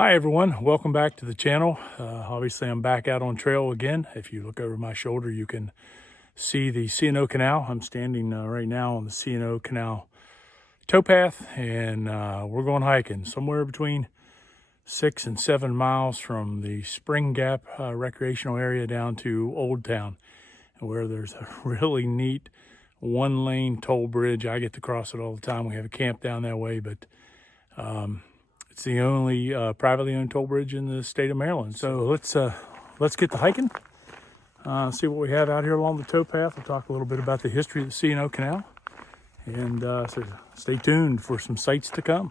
Hi everyone, welcome back to the channel. Obviously I'm back out on trail again. If you look over my shoulder you can see the C&O Canal. I'm standing right now on the C&O Canal Towpath, and we're going hiking somewhere between 6 and 7 miles from the Spring Gap recreational area down to Oldtown, where there's a really neat one-lane toll bridge. I get to cross it all the time. We have a camp down that way, but it's the only privately owned toll bridge in the state of Maryland. So let's get to hiking. See what we have out here along the towpath. We'll talk a little bit about the history of the C&O Canal, and so stay tuned for some sights to come.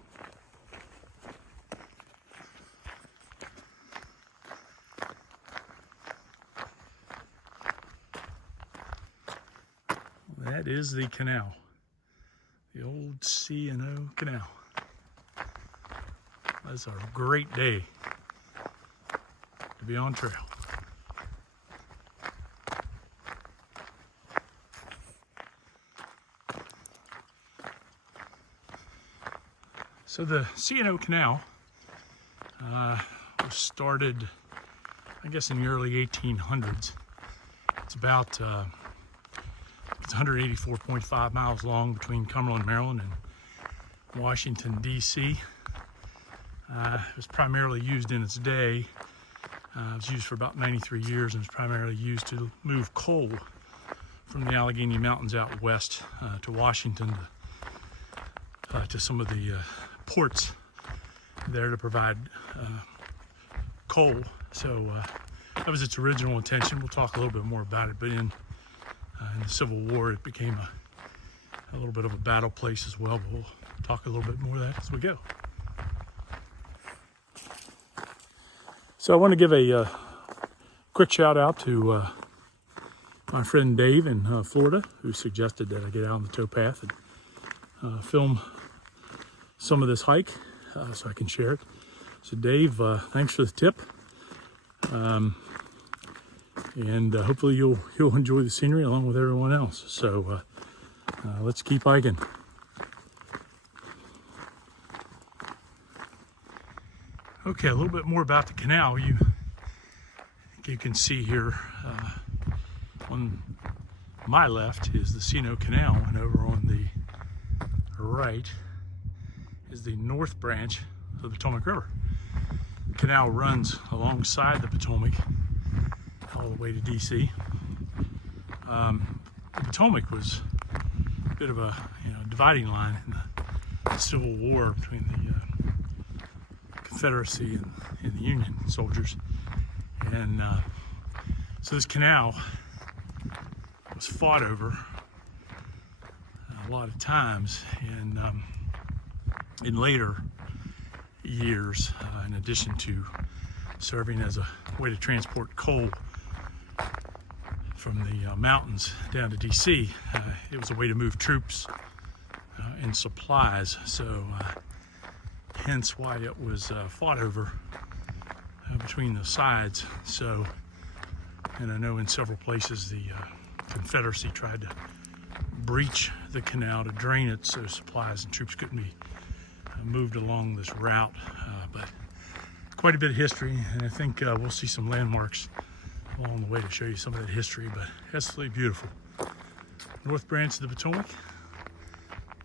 That is the canal, the old C&O Canal. That's a great day to be on trail. So the C&O Canal was started, I guess, in the early 1800s. It's about it's 184.5 miles long between Cumberland, Maryland, and Washington, D.C. It was primarily used in its day. It was used for about 93 years and was primarily used to move coal from the Allegheny Mountains out west to Washington to some of the ports there to provide coal. So that was its original intention. We'll talk a little bit more about it, but in the Civil War it became a little bit of a battle place as well, but we'll talk a little bit more of that as we go. So I want to give a quick shout out to my friend Dave in Florida, who suggested that I get out on the towpath and film some of this hike so I can share it. So Dave, thanks for the tip, and hopefully you'll enjoy the scenery along with everyone else. So let's keep hiking. Okay, a little bit more about the canal. You can see here on my left is the C&O Canal, and over on the right is the north branch of the Potomac River. The canal runs alongside the Potomac all the way to DC. The Potomac was a bit of a dividing line in the Civil War between the Confederacy and the Union soldiers, and so this canal was fought over a lot of times, and in later years, in addition to serving as a way to transport coal from the mountains down to DC, it was a way to move troops and supplies. So hence why it was fought over between the sides. So, and I know in several places the Confederacy tried to breach the canal to drain it so supplies and troops couldn't be moved along this route. But quite a bit of history, and I think we'll see some landmarks along the way to show you some of that history, but absolutely beautiful. North branch of the Potomac,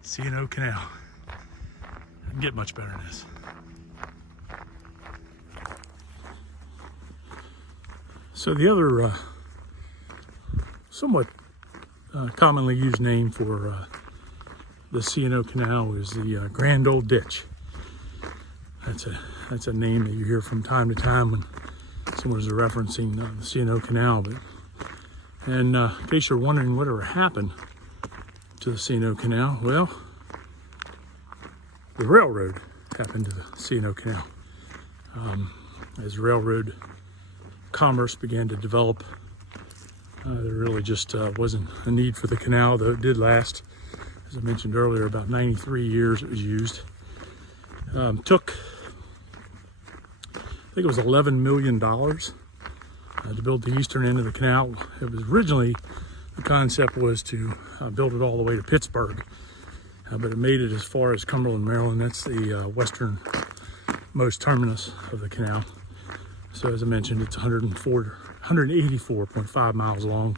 C&O Canal. Doesn't get much better than this. So the other somewhat commonly used name for the C&O Canal is the Grand Old Ditch. That's a name that you hear from time to time when someone's referencing the C&O Canal. And in case you're wondering whatever happened to the C&O Canal, well, the railroad happened to the C&O Canal. As railroad commerce began to develop, there really just wasn't a need for the canal, though it did last, as I mentioned earlier, about 93 years it was used. Took, I think it was $11 million to build the eastern end of the canal. It was originally, the concept was to build it all the way to Pittsburgh, but it made it as far as Cumberland, Maryland. That's the western most terminus of the canal. So as I mentioned, it's 184.5 miles long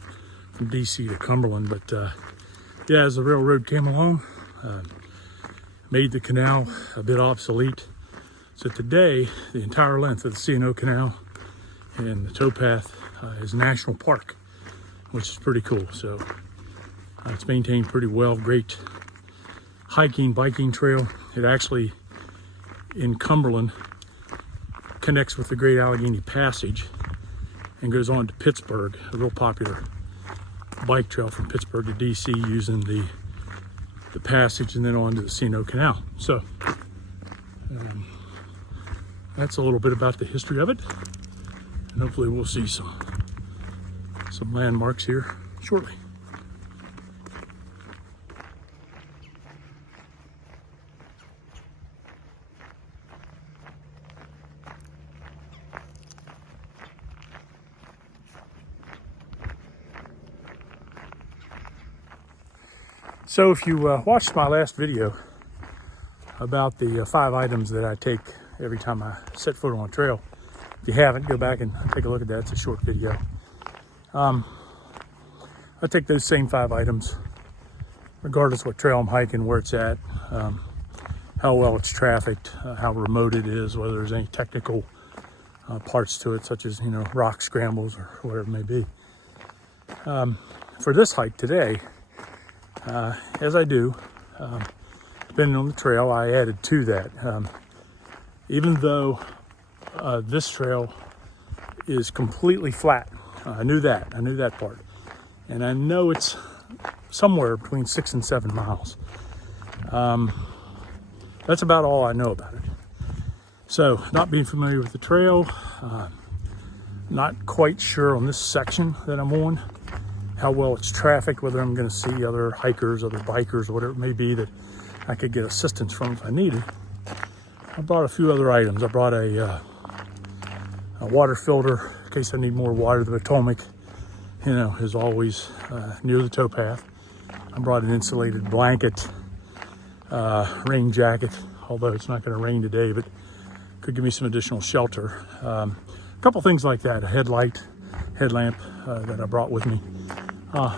from DC to Cumberland. But yeah, as the railroad came along, made the canal a bit obsolete. So today, the entire length of the C&O Canal and the towpath is National Park, which is pretty cool. So it's maintained pretty well. Great hiking, biking trail. It actually, in Cumberland, connects with the Great Allegheny Passage and goes on to Pittsburgh, a real popular bike trail from Pittsburgh to DC using the passage and then on to the C&O Canal. So that's a little bit about the history of it, and hopefully we'll see some landmarks here shortly. So if you watched my last video about the 5 items that I take every time I set foot on a trail, if you haven't, go back and take a look at that. It's a short video. I take those same 5 items regardless what trail I'm hiking, where it's at, how well it's trafficked, how remote it is, whether there's any technical parts to it, such as, you know, rock scrambles or whatever it may be. For this hike today, as I do, depending on the trail, I added to that. Even though this trail is completely flat, I knew that part. And I know it's somewhere between 6 and 7 miles. That's about all I know about it. So, not being familiar with the trail, not quite sure on this section that I'm on how well it's trafficked, whether I'm going to see other hikers, other bikers, whatever it may be that I could get assistance from if I needed. I brought a few other items. I brought a water filter in case I need more water. The Potomac, you know, is always near the towpath. I brought an insulated blanket, rain jacket, although it's not going to rain today, but could give me some additional shelter. A couple things like that, a headlamp that I brought with me.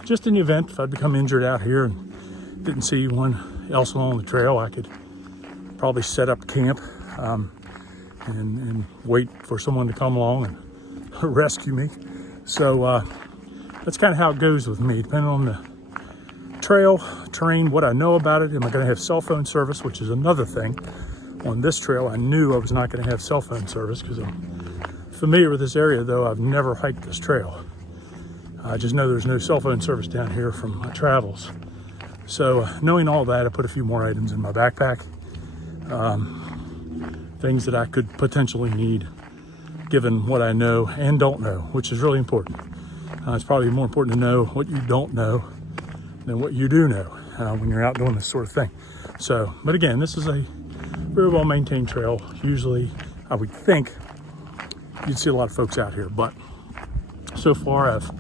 Just in the event if I become injured out here and didn't see one else along the trail, I could probably set up camp and wait for someone to come along and rescue me. So that's kind of how it goes with me, depending on the trail, terrain, what I know about it. Am I going to have cell phone service, which is another thing. On this trail, I knew I was not going to have cell phone service because I'm familiar with this area, though I've never hiked this trail. I just know there's no cell phone service down here from my travels. So knowing all that, I put a few more items in my backpack. Things that I could potentially need given what I know and don't know, which is really important. It's probably more important to know what you don't know than what you do know when you're out doing this sort of thing. So, but again, this is a very well maintained trail. Usually, I would think you'd see a lot of folks out here, but so far I've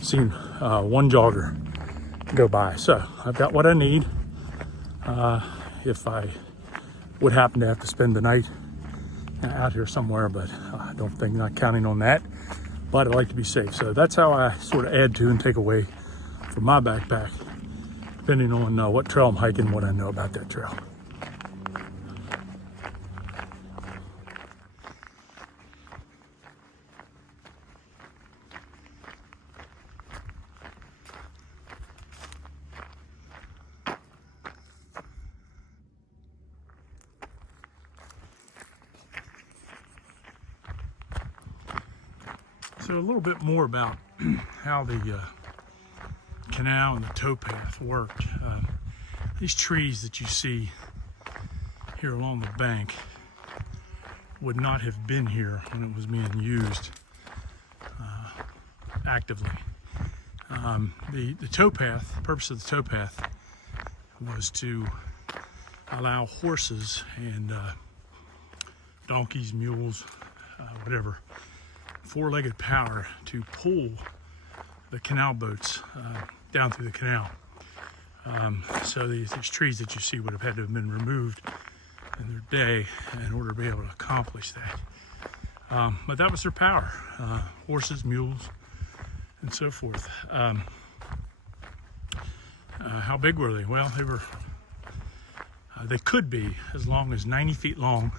seen one jogger go by. So I've got what I need. If I would happen to have to spend the night out here somewhere, but I don't think, not counting on that, but I like to be safe. So that's how I sort of add to and take away from my backpack, depending on what trail I'm hiking, what I know about that trail. So a little bit more about how the canal and the towpath worked. These trees that you see here along the bank would not have been here when it was being used actively. The towpath, the purpose of the towpath was to allow horses and donkeys, mules, whatever, four-legged power to pull the canal boats down through the canal. So these trees that you see would have had to have been removed in their day in order to be able to accomplish that. But that was their power, horses, mules, and so forth. How big were they? Well, they could be as long as 90 feet long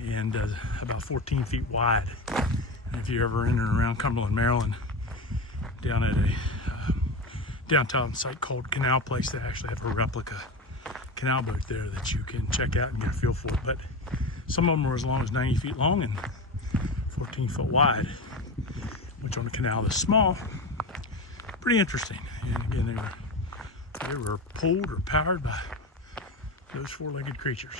and about 14 feet wide. And if you're ever in and around Cumberland, Maryland, down at a downtown site called Canal Place, they actually have a replica canal boat there that you can check out and get a feel for. But some of them were as long as 90 feet long and 14 foot wide, which on a canal this small, pretty interesting. And again, they were pulled or powered by those four-legged creatures.